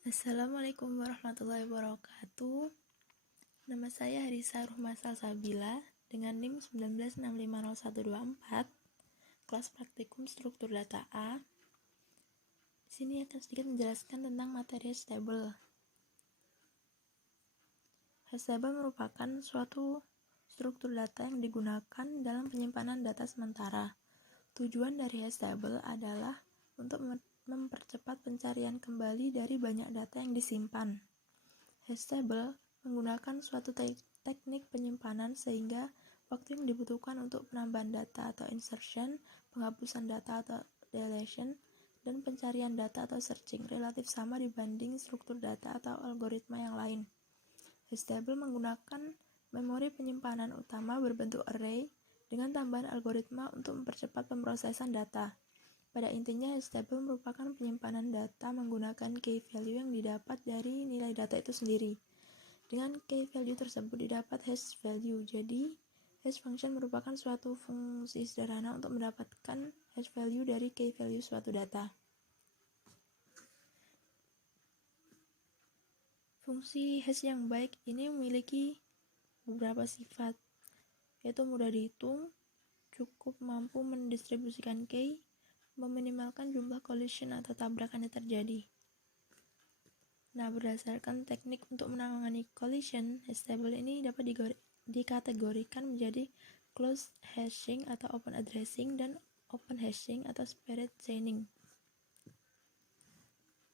Assalamualaikum warahmatullahi wabarakatuh. Nama saya Harisa Ruhma Salsabila dengan NIM 196500124, kelas praktikum struktur data A. Di sini akan sedikit menjelaskan tentang materi hash table. Hash table merupakan suatu struktur data yang digunakan dalam penyimpanan data sementara. Tujuan dari hash table adalah untuk mempercepat pencarian kembali dari banyak data yang disimpan. Hash table menggunakan suatu teknik penyimpanan sehingga waktu yang dibutuhkan untuk penambahan data atau insertion, penghapusan data atau deletion, dan pencarian data atau searching relatif sama dibanding struktur data atau algoritma yang lain. Hash table menggunakan memori penyimpanan utama berbentuk array dengan tambahan algoritma untuk mempercepat pemrosesan data. Pada intinya, hash table merupakan penyimpanan data menggunakan key value yang didapat dari nilai data itu sendiri. Dengan key value tersebut didapat hash value. Jadi, hash function merupakan suatu fungsi sederhana untuk mendapatkan hash value dari key value suatu data. Fungsi hash yang baik ini memiliki beberapa sifat, yaitu mudah dihitung, cukup mampu mendistribusikan key, meminimalkan jumlah collision atau tabrakan yang terjadi. Nah, berdasarkan teknik untuk menangani collision, hash table ini dapat dikategorikan menjadi closed hashing atau open addressing dan open hashing atau separate chaining.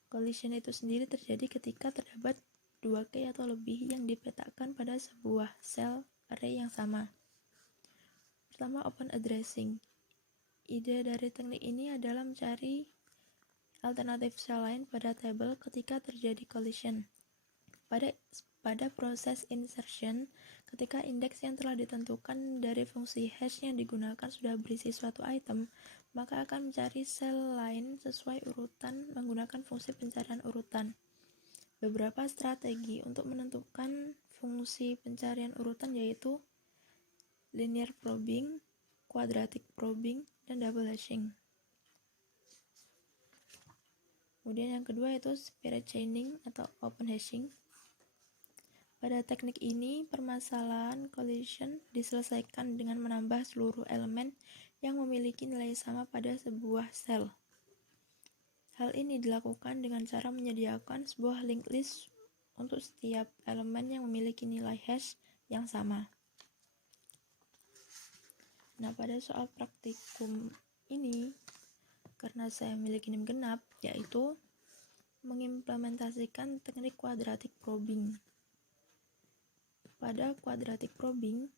Collision itu sendiri terjadi ketika terdapat 2 key atau lebih yang dipetakan pada sebuah sel array yang sama. Pertama, open addressing. Ide dari teknik ini adalah mencari alternatif sel lain pada tabel ketika terjadi collision. Pada proses insertion, ketika indeks yang telah ditentukan dari fungsi hash yang digunakan sudah berisi suatu item, maka akan mencari sel lain sesuai urutan menggunakan fungsi pencarian urutan. Beberapa strategi untuk menentukan fungsi pencarian urutan yaitu linear probing, quadratic probing, dan double hashing. Kemudian yang kedua yaitu separate chaining atau open hashing. Pada teknik ini, permasalahan collision diselesaikan dengan menambah seluruh elemen yang memiliki nilai sama pada sebuah sel. Hal ini dilakukan dengan cara menyediakan sebuah linked list untuk setiap elemen yang memiliki nilai hash yang sama. Nah, pada soal praktikum ini, karena saya memiliki NIM genap, yaitu mengimplementasikan teknik quadratic probing. Pada quadratic probing,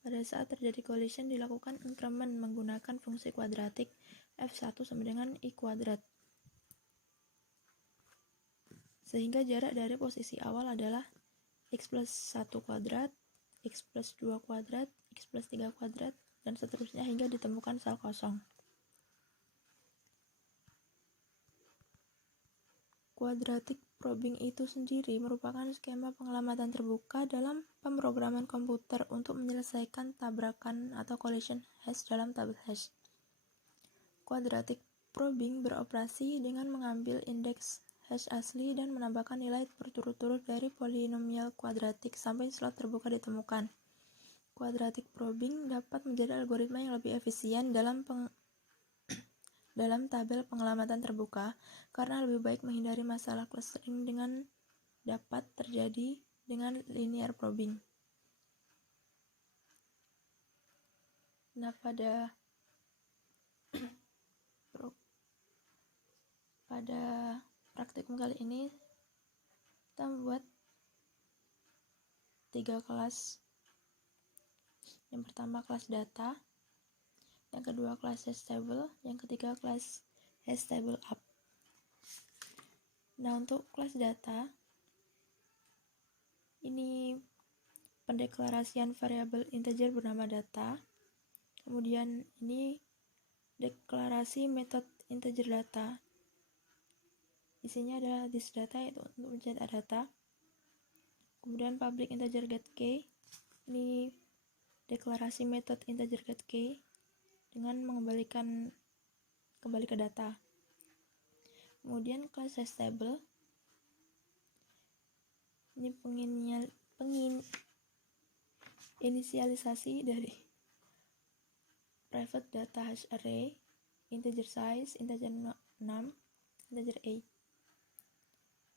pada saat terjadi collision dilakukan increment menggunakan fungsi kuadratik f1 sama dengan i kuadrat. Sehingga jarak dari posisi awal adalah x plus 1 kuadrat, x plus 2 kuadrat, x plus 3 kuadrat, dan seterusnya hingga ditemukan sel kosong. Quadratic probing itu sendiri merupakan skema pengelamatan terbuka dalam pemrograman komputer untuk menyelesaikan tabrakan atau collision hash dalam tabel hash. Quadratic probing beroperasi dengan mengambil indeks hash asli dan menambahkan nilai berturut-turut dari polinomial kuadratik sampai slot terbuka ditemukan. Quadratic probing dapat menjadi algoritma yang lebih efisien dalam tabel pengelamatan terbuka karena lebih baik menghindari masalah clustering dengan dapat terjadi dengan linear probing. Nah, pada praktikum kali ini kita membuat 3 kelas. Yang pertama kelas data, yang kedua kelas hash table, yang ketiga kelas hash table up. Nah, untuk kelas data ini pendeklarasian variabel integer bernama data. Kemudian ini deklarasi metode integer data. Isinya adalah this data, yaitu untuk mencetak data. Kemudian public integer get key. Ini deklarasi metode integer get key dengan kembali ke data. Kemudian kelas hash table Ini inisialisasi dari private data hash array, integer size, integer 6, integer 8.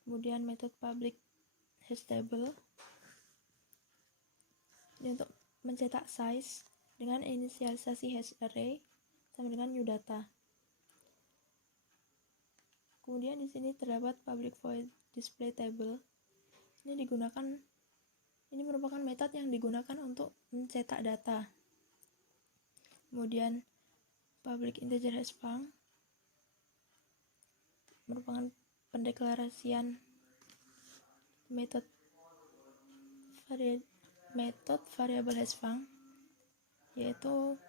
Kemudian metode public hash table ini untuk mencetak size dengan inisialisasi hash array sama dengan new data. Kemudian di sini terdapat public void display table. Ini merupakan metode yang digunakan untuk mencetak data. Kemudian public integer hash func merupakan pendeklarasian metode variable hash func, yaitu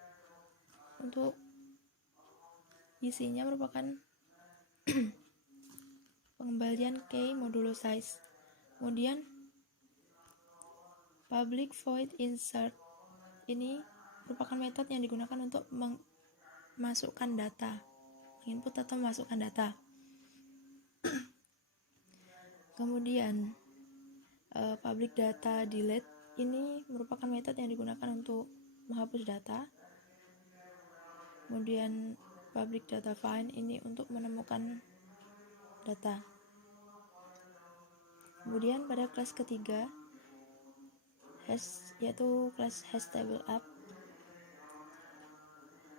untuk isinya merupakan pengembalian key modulo size. Kemudian public void insert ini merupakan metode yang digunakan untuk memasukkan data, input atau memasukkan data. Kemudian public data delete ini merupakan metode yang digunakan untuk menghapus data. Kemudian public data find ini untuk menemukan data. Kemudian pada kelas ketiga yaitu kelas hash table up,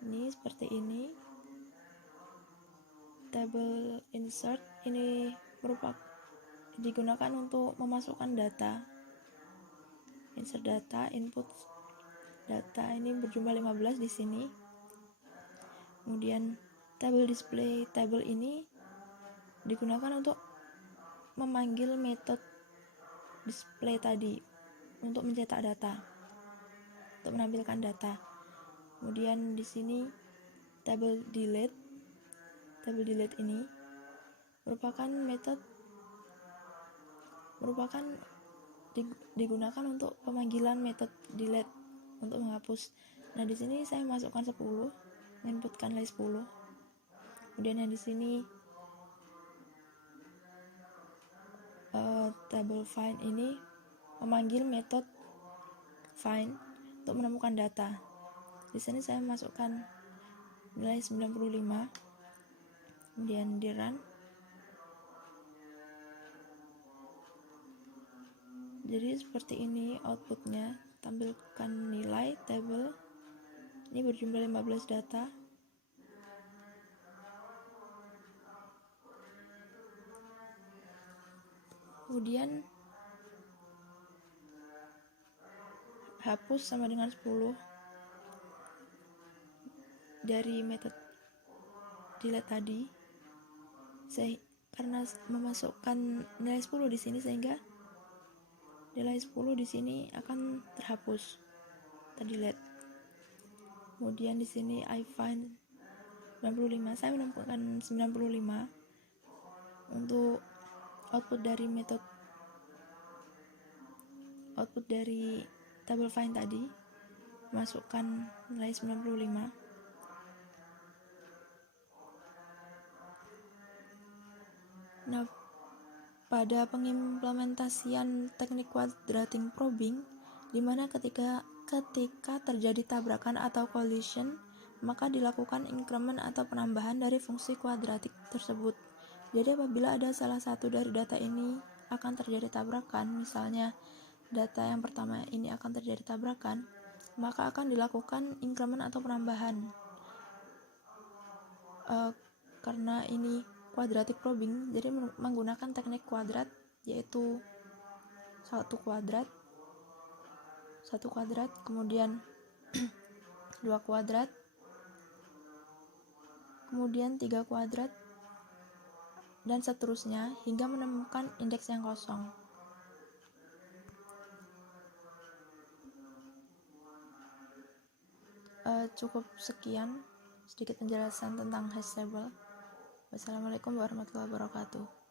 ini seperti ini. Table insert ini digunakan untuk memasukkan data. Insert data, input data ini berjumlah 15 di sini. Kemudian table display table ini digunakan untuk memanggil metode display tadi untuk mencetak data, untuk menampilkan data. Kemudian di sini table delete ini digunakan untuk pemanggilan metode delete untuk menghapus. Nah, di sini saya masukkan 10, menginputkan nilai 10. Kemudian yang di sini table find ini memanggil metode find untuk menemukan data. Di sini saya masukkan nilai 95. Kemudian di run. Jadi seperti ini outputnya, tampilkan nilai table ini berjumlah 15 data. Kemudian hapus sama dengan 10 dari metode delete tadi. Karena memasukkan nilai 10 di sini, sehingga nilai 10 di sini akan terhapus, terdelete. Kemudian di sini I find 95, saya menemukan 95 untuk output dari table find tadi, masukkan nilai 95. Nah, pada pengimplementasian teknik quadratic probing, di mana ketika terjadi tabrakan atau collision, maka dilakukan increment atau penambahan dari fungsi kuadratik tersebut. Jadi apabila ada salah satu dari data ini akan terjadi tabrakan, misalnya data yang pertama ini akan terjadi tabrakan, maka akan dilakukan increment atau penambahan. Karena ini quadratic probing, jadi menggunakan teknik kuadrat, yaitu satu kuadrat, kemudian 2 kuadrat, kemudian 3 kuadrat, dan seterusnya hingga menemukan indeks yang kosong. Cukup sekian sedikit penjelasan tentang hash table. Wassalamualaikum warahmatullahi wabarakatuh.